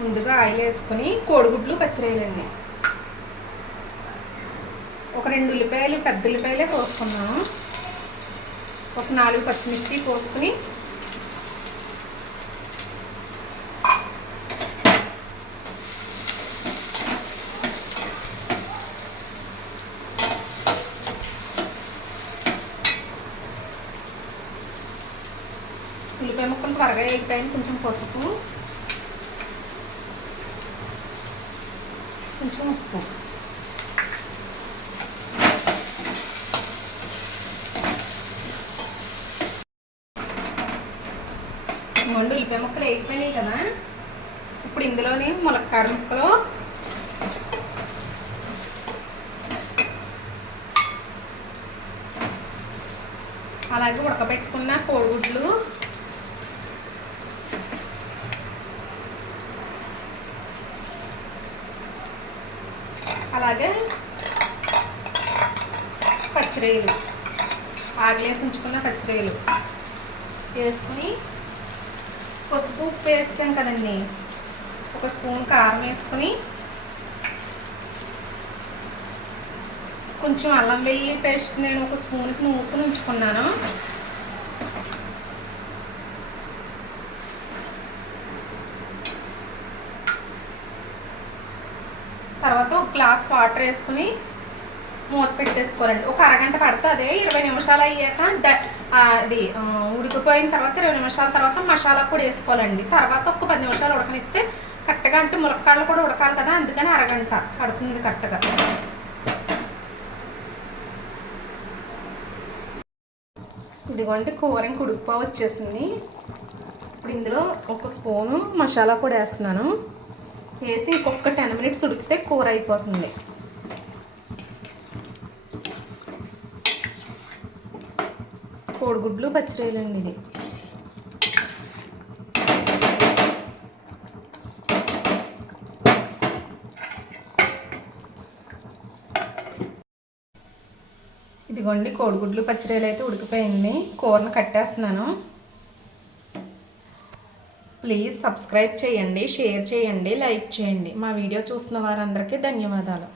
ముందుగా ఆయిల్ వేసుకొని కోడిగుడ్లు పచ్చిరొయ్యలండి. ఒక 2 ఉల్లిపాయలు, పెద్ద ఉల్లిపాయలే పోసుకున్నాను. ఒక 4 పచ్చిమిర్చి పోసుకుని ఉల్లిపాయ ముక్కలు త్వరగా వేగిపోయాయి. కొంచెం పసుపు, కొంచెం ఉప్పు, ఉల్లిపాయ ముక్కలు వేగిపోయినాయి కదా. ఇప్పుడు ఇందులోని ములక్కాడ ముక్కలు, అలాగే ఉడకబెట్టుకున్న కోడిగుడ్లు, అలాగే పచ్చిరొయ్యలు, ఆగలేసి ఉంచుకున్న పచ్చిరొయ్యలు వేసుకుని పసుపు, ఉప్పు వేసాం కదండి. ఒక స్పూన్ కారం వేసుకుని కొంచెం అల్లం వెల్లుల్లి పేస్ట్ నేను ఒక స్పూన్కి నూరుకుని ఉంచుకున్నాను. తర్వాత ఒక గ్లాస్ వాటర్ వేసుకుని మూత పెట్టేసుకోవాలండి. ఒక అరగంట పడుతుంది. 20 నిమిషాలు అయ్యాక అది ఉడికిపోయిన తర్వాత 20 నిమిషాల తర్వాత మసాలా పొడి వేసుకోవాలండి. తర్వాత ఒక 10 నిమిషాలు ఉడకనిస్తే కరెక్ట్గా, అంటే ములక్కాడలు కూడా ఉడకాలి కదా, అందుకని అరగంట పడుతుంది కరెక్ట్గా. ఇదిగోండి కూర ఇంక ఉడికిపో వచ్చేసింది. ఇప్పుడు ఇందులో ఒక స్పూను మసాలా పొడి వేస్తున్నాను. వేసి ఇంకొక 10 మినిట్స్ ఉడికితే కూర అయిపోతుంది. కోడిగుడ్లు పచ్చిరొయ్యలండి ఇది. ఇదిగోండి కోడిగుడ్లు పచ్చిరొయ్యలు అయితే ఉడికిపోయింది. కూరను కట్టేస్తున్నాను. ప్లీజ్ సబ్స్క్రైబ్ చేయండి, షేర్ చేయండి, లైక్ చేయండి. మా వీడియో చూస్తున్న వారందరికీ ధన్యవాదాలు.